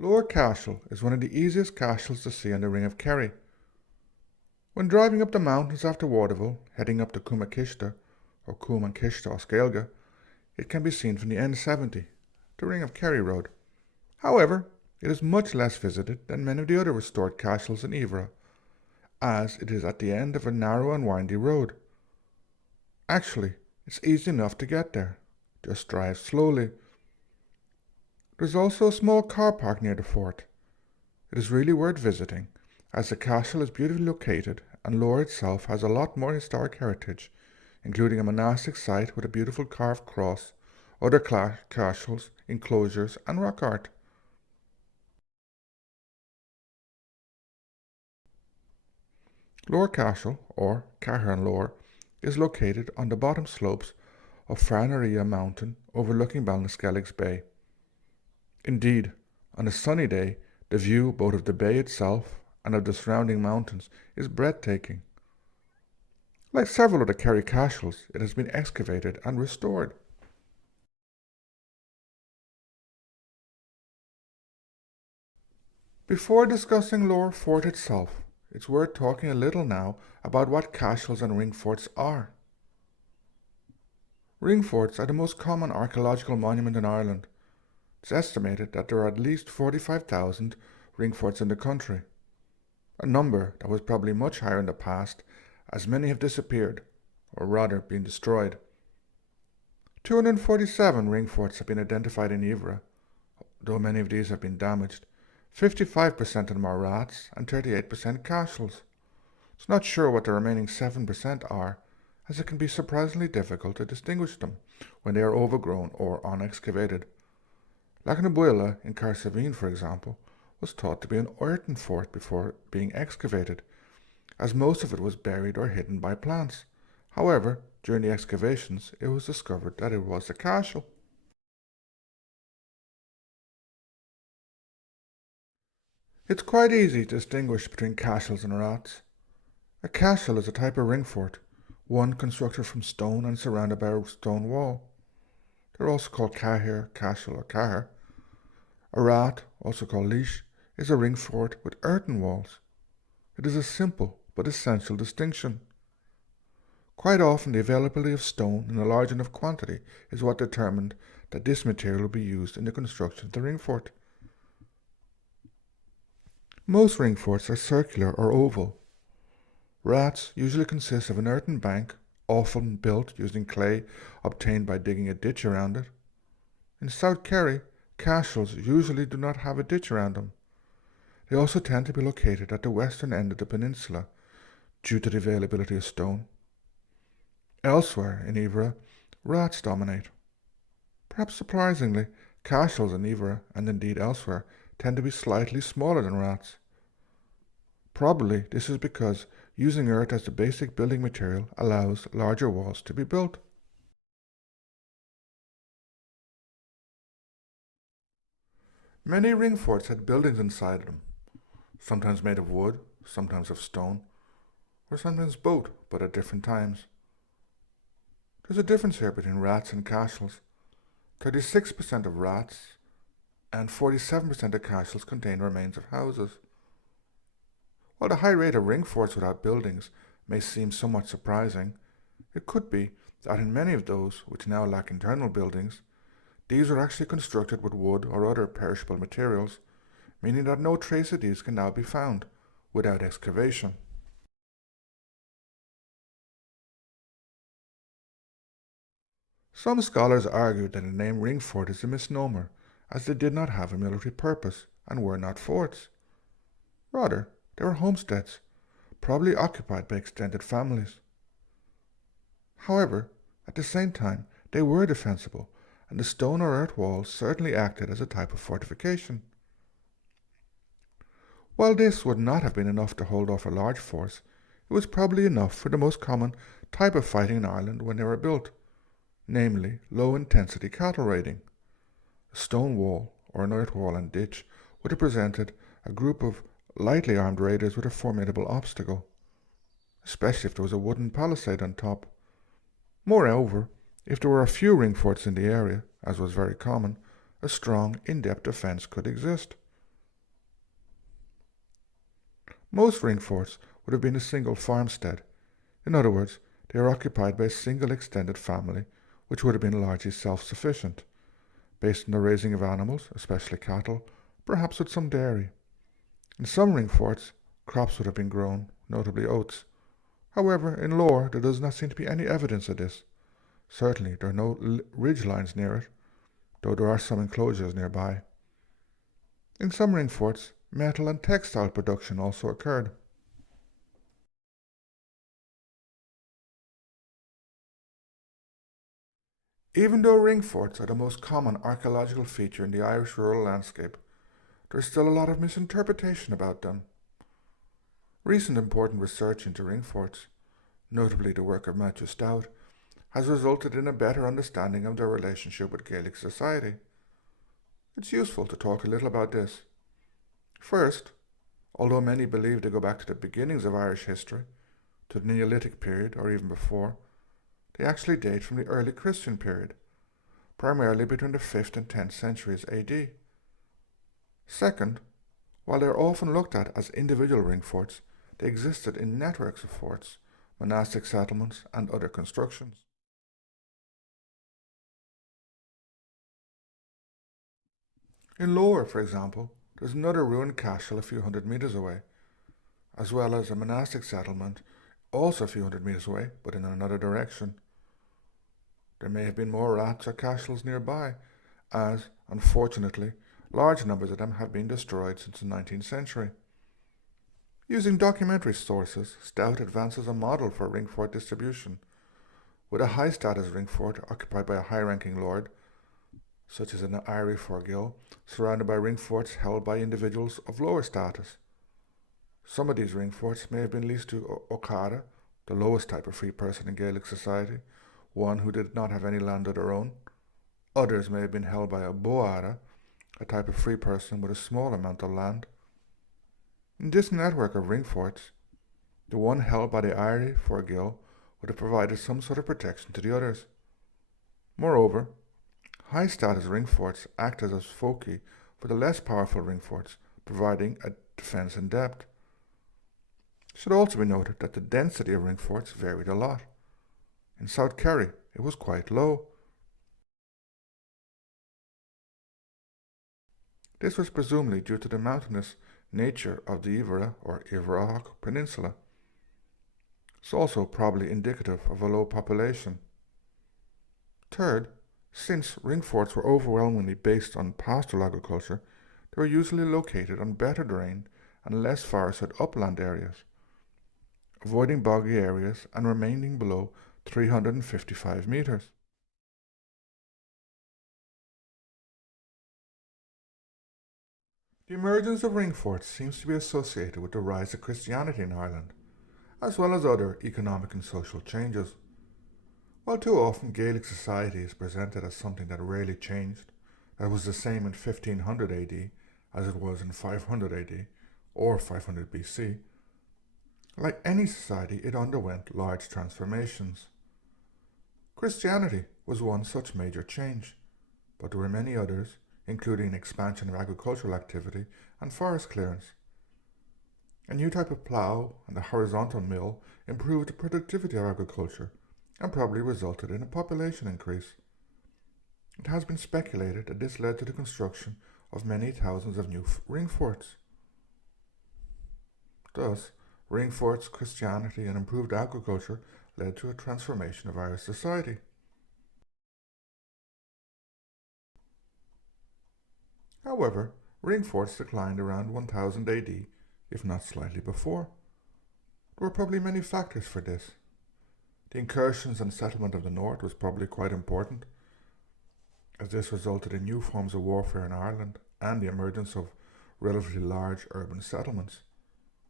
Lower Cashel is one of the easiest cashels to see on the Ring of Kerry. When driving up the mountains after Waterville, heading up to Cumakishta or Cumankishta or Scaelga, it can be seen from the N70, the Ring of Kerry road. However, it is much less visited than many of the other restored cashels in Iveragh, as it is at the end of a narrow and windy road. Actually, it's easy enough to get there. Just drive slowly. There's also a small car park near the fort. It is really worth visiting, as the cashel is beautifully located and Loher itself has a lot more historic heritage, including a monastic site with a beautiful carved cross, other cashels, enclosures and rock art. Lower Cashel, or Cahir and Loher, is located on the bottom slopes of Franaria Mountain overlooking Ballinaskellig's Bay. Indeed, on a sunny day, the view both of the bay itself and of the surrounding mountains is breathtaking. Like several of the Kerry cashels, it has been excavated and restored. Before discussing Loher Fort itself, it's worth talking a little now about what cashels and ringforts are. Ringforts are the most common archaeological monument in Ireland. It's estimated that there are at least 45,000 ringforts in the country, a number that was probably much higher in the past, as many have disappeared, or rather been destroyed. 247 ringforts have been identified in Iveragh, though many of these have been damaged. 55% of them are rats and 38% cashels. It's not sure what the remaining 7% are, as it can be surprisingly difficult to distinguish them when they are overgrown or unexcavated. Locher in Carsavine, for example, was thought to be an earthen fort before being excavated, as most of it was buried or hidden by plants. However, during the excavations, it was discovered that it was a cashel. It's quite easy to distinguish between cashels and rats. A cashel is a type of ringfort, one constructed from stone and surrounded by a stone wall. They're also called Cahir, cashel or Cahir. A rat, also called leash, is a ringfort with earthen walls. It is a simple but essential distinction. Quite often the availability of stone in a large enough quantity is what determined that this material will be used in the construction of the ringfort. Most ringforts are circular or oval. Rats usually consist of an earthen bank, often built using clay obtained by digging a ditch around it. In South Kerry, cashels usually do not have a ditch around them. They also tend to be located at the western end of the peninsula due to the availability of stone. Elsewhere in Iveragh, rats dominate. Perhaps surprisingly, cashels in Iveragh, and indeed elsewhere, tend to be slightly smaller than rats. Probably this is because using earth as the basic building material allows larger walls to be built. Many ringforts had buildings inside them, sometimes made of wood, sometimes of stone, or sometimes both, but at different times. There's a difference here between rats and cashels. 36% of rats and 47% of cashels contain remains of houses. While the high rate of ringforts without buildings may seem somewhat surprising, it could be that in many of those which now lack internal buildings, these were actually constructed with wood or other perishable materials, meaning that no trace of these can now be found without excavation. Some scholars argue that the name Ringfort is a misnomer, as they did not have a military purpose and were not forts. Rather, they were homesteads, probably occupied by extended families. However, at the same time, they were defensible, and the stone or earth walls certainly acted as a type of fortification. While this would not have been enough to hold off a large force, it was probably enough for the most common type of fighting in Ireland when they were built, namely low-intensity cattle raiding. A stone wall, or an earth wall and ditch, would have presented a group of lightly armed raiders with a formidable obstacle, especially if there was a wooden palisade on top. Moreover, if there were a few ringforts in the area, as was very common, a strong, in-depth defence could exist. Most ring forts would have been a single farmstead. In other words, they are occupied by a single extended family, which would have been largely self-sufficient, based on the raising of animals, especially cattle, perhaps with some dairy. In some ring forts, crops would have been grown, notably oats. However, in Loher there does not seem to be any evidence of this. Certainly there are no ridge lines near it, though there are some enclosures nearby. In some ring forts, metal and textile production also occurred. Even though ring forts are the most common archaeological feature in the Irish rural landscape, there is still a lot of misinterpretation about them. Recent important research into ring forts, notably the work of Matthew Stout, has resulted in a better understanding of their relationship with Gaelic society. It's useful to talk a little about this. First, although many believe they go back to the beginnings of Irish history, to the Neolithic period or even before, they actually date from the early Christian period, primarily between the 5th and 10th centuries AD. Second, while they are often looked at as individual ring forts, they existed in networks of forts, monastic settlements, and other constructions. In Loher, for example, there's another ruined cashel a few hundred meters away, as well as a monastic settlement also a few hundred meters away, but in another direction. There may have been more rats or cashels nearby, as, unfortunately, large numbers of them have been destroyed since the 19th century. Using documentary sources, Stout advances a model for ringfort distribution, with a high-status ringfort occupied by a high-ranking lord, such as an Iveragh, surrounded by ringforts held by individuals of lower status. Some of these ringforts may have been leased to O'Cara, the lowest type of free person in Gaelic society, one who did not have any land of their own. Others may have been held by a Boara, a type of free person with a small amount of land. In this network of ringforts, the one held by the Iveragh would have provided some sort of protection to the others. Moreover, high-status ringforts acted as foci for the less powerful ringforts, providing a defence in depth. It should also be noted that the density of ringforts varied a lot. In South Kerry, it was quite low. This was presumably due to the mountainous nature of the Iveragh or Iveragh peninsula. It's also probably indicative of a low population. Third, since ringforts were overwhelmingly based on pastoral agriculture, they were usually located on better drained and less forested upland areas, avoiding boggy areas and remaining below 355 meters. The emergence of ringforts seems to be associated with the rise of Christianity in Ireland, as well as other economic and social changes. While too often Gaelic society is presented as something that rarely changed, that was the same in 1500 AD as it was in 500 AD or 500 BC, like any society it underwent large transformations. Christianity was one such major change, but there were many others, including an expansion of agricultural activity and forest clearance. A new type of plough and a horizontal mill improved the productivity of agriculture and probably resulted in a population increase. It has been speculated that this led to the construction of many thousands of new ring forts. Thus, ring forts, Christianity, and improved agriculture led to a transformation of Irish society. However, ring forts declined around 1000 AD, if not slightly before. There were probably many factors for this. The incursions and settlement of the north was probably quite important, as this resulted in new forms of warfare in Ireland and the emergence of relatively large urban settlements.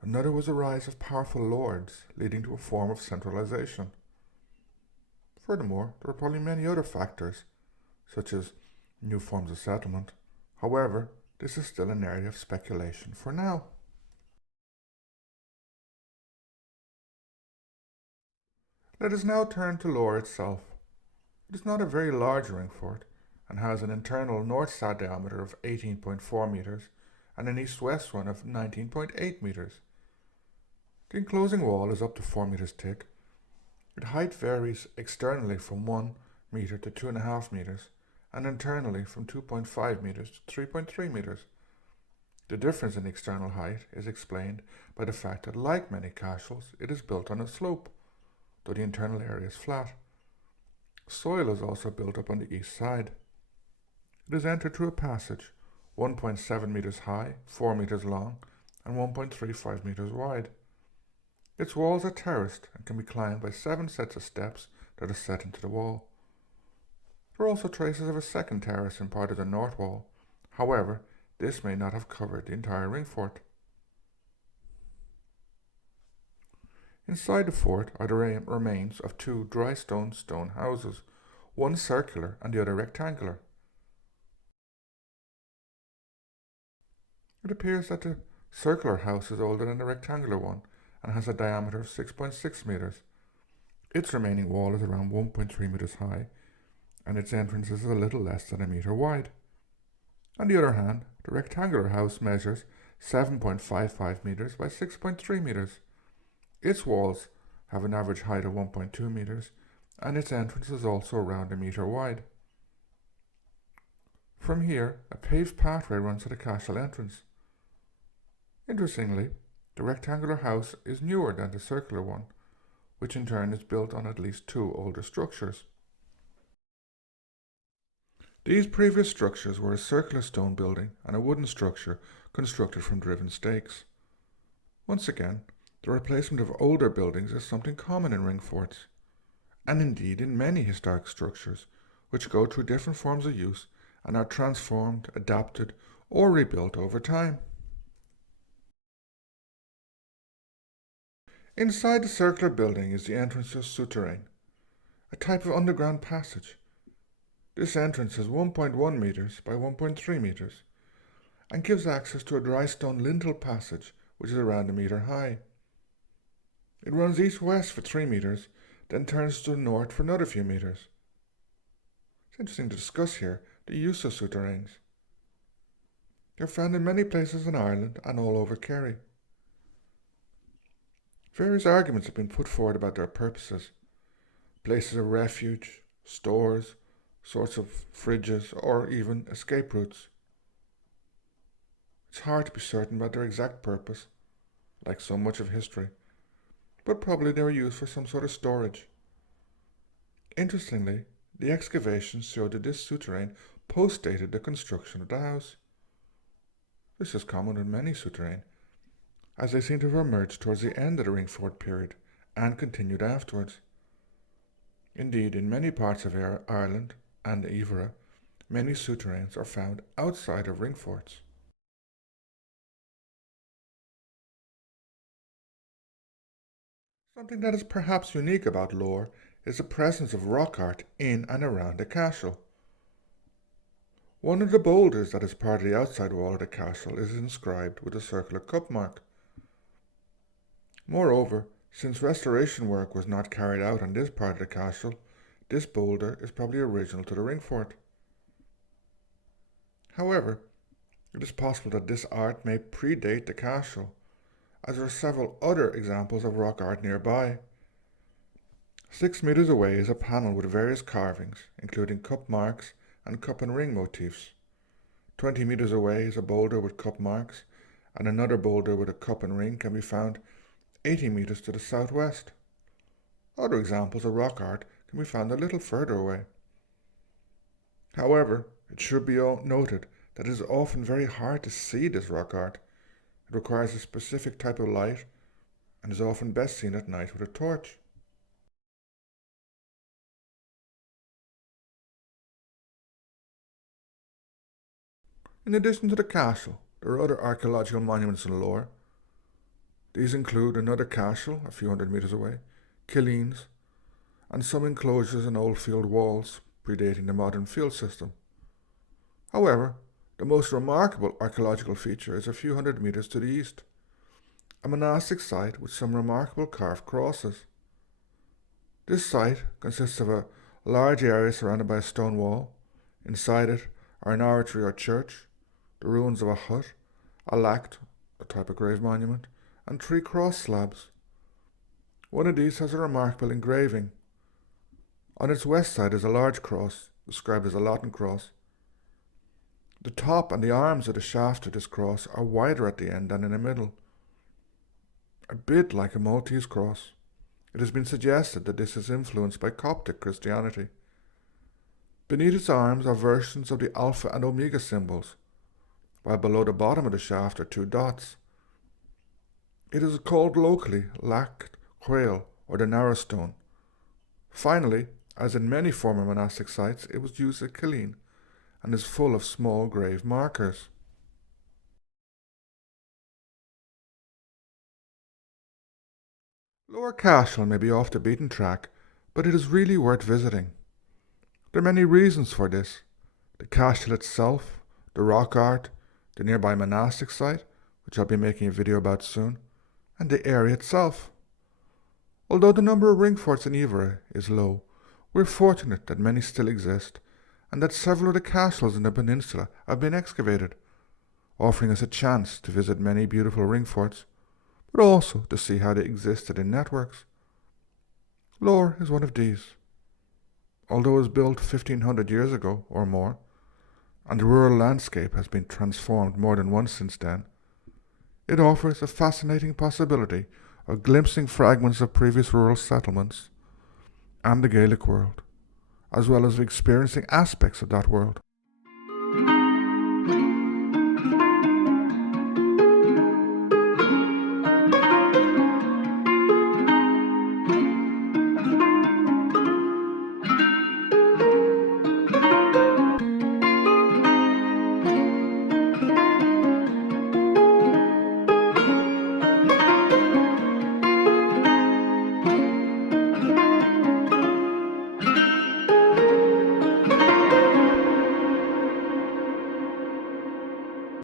Another was the rise of powerful lords, leading to a form of centralization. Furthermore, there were probably many other factors, such as new forms of settlement. However, this is still an area of speculation for now. Let us now turn to Loher itself. It is not a very large ring fort and has an internal north-south diameter of 18.4 meters and an east-west one of 19.8 meters. The enclosing wall is up to 4 metres thick. Its height varies externally from 1 metre to 2.5 metres and internally from 2.5 metres to 3.3 metres. The difference in external height is explained by the fact that, like many cashels, it is built on a slope, though the internal area is flat. Soil is also built up on the east side. It is entered through a passage 1.7 metres high, 4 metres long, and 1.35 metres wide. Its walls are terraced and can be climbed by 7 sets of steps that are set into the wall. There are also traces of a second terrace in part of the north wall. However, this may not have covered the entire ringfort. Inside the fort are the remains of 2 dry stone houses, one circular and the other rectangular. It appears that the circular house is older than the rectangular one and has a diameter of 6.6 metres. Its remaining wall is around 1.3 metres high, and its entrance is a little less than a metre wide. On the other hand, the rectangular house measures 7.55 metres by 6.3 metres. Its walls have an average height of 1.2 metres, and its entrance is also around a metre wide. From here, a paved pathway runs to the cashel entrance. Interestingly, the rectangular house is newer than the circular one, which in turn is built on at least 2 older structures. These previous structures were a circular stone building and a wooden structure constructed from driven stakes. Once again, the replacement of older buildings is something common in ringforts, and indeed in many historic structures, which go through different forms of use and are transformed, adapted, or rebuilt over time. Inside the circular building is the entrance to a souterrain, a type of underground passage. This entrance is 1.1 metres by 1.3 metres and gives access to a dry stone lintel passage which is around a metre high. It runs east-west for 3 metres, then turns to the north for another few metres. It's interesting to discuss here the use of souterrains. They're found in many places in Ireland and all over Kerry. Various arguments have been put forward about their purposes: places of refuge, stores, sorts of fridges, or even escape routes. It's hard to be certain about their exact purpose, like so much of history, but probably they were used for some sort of storage. Interestingly, the excavations showed that this souterrain postdated the construction of the house. This is common with many souterrains, as they seem to have emerged towards the end of the Ringfort period and continued afterwards. Indeed, in many parts of Ireland and Iveragh, many souterrains are found outside of ringforts. Something that is perhaps unique about Loher is the presence of rock art in and around the cashel. One of the boulders that is part of the outside wall of the cashel is inscribed with a circular cup mark. Moreover, since restoration work was not carried out on this part of the cashel, this boulder is probably original to the ringfort. However, it is possible that this art may predate the cashel, as there are several other examples of rock art nearby. 6 metres away is a panel with various carvings, including cup marks and cup and ring motifs. 20 metres away is a boulder with cup marks, and another boulder with a cup and ring can be found 80 metres to the southwest. Other examples of rock art can be found a little further away. However, it should be noted that it is often very hard to see this rock art. It requires a specific type of light and is often best seen at night with a torch. In addition to the castle, there are other archaeological monuments in Loher. These include another cashel a few hundred metres away, kilns, and some enclosures and old field walls predating the modern field system. However, the most remarkable archaeological feature is a few hundred metres to the east, a monastic site with some remarkable carved crosses. This site consists of a large area surrounded by a stone wall. Inside it are an oratory or church, the ruins of a hut, a lact, a type of grave monument, and 3 cross slabs. One of these has a remarkable engraving. On its west side is a large cross, described as a Latin cross. The top and the arms of the shaft of this cross are wider at the end than in the middle, a bit like a Maltese cross. It has been suggested that this is influenced by Coptic Christianity. Beneath its arms are versions of the Alpha and Omega symbols, while below the bottom of the shaft are two dots. It is called locally Lac Quail, or the narrow stone. Finally, as in many former monastic sites, it was used at Killeen and is full of small grave markers. Lower Cashel may be off the beaten track, but it is really worth visiting. There are many reasons for this. The cashel itself, the rock art, the nearby monastic site, which I'll be making a video about soon, and the area itself. Although the number of ringforts in Iveragh is low, we're fortunate that many still exist, and that several of the cashels in the peninsula have been excavated, offering us a chance to visit many beautiful ringforts, but also to see how they existed in networks. Loher is one of these. Although it was built 1500 years ago or more, and the rural landscape has been transformed more than once since then, it offers a fascinating possibility of glimpsing fragments of previous rural settlements and the Gaelic world, as well as experiencing aspects of that world.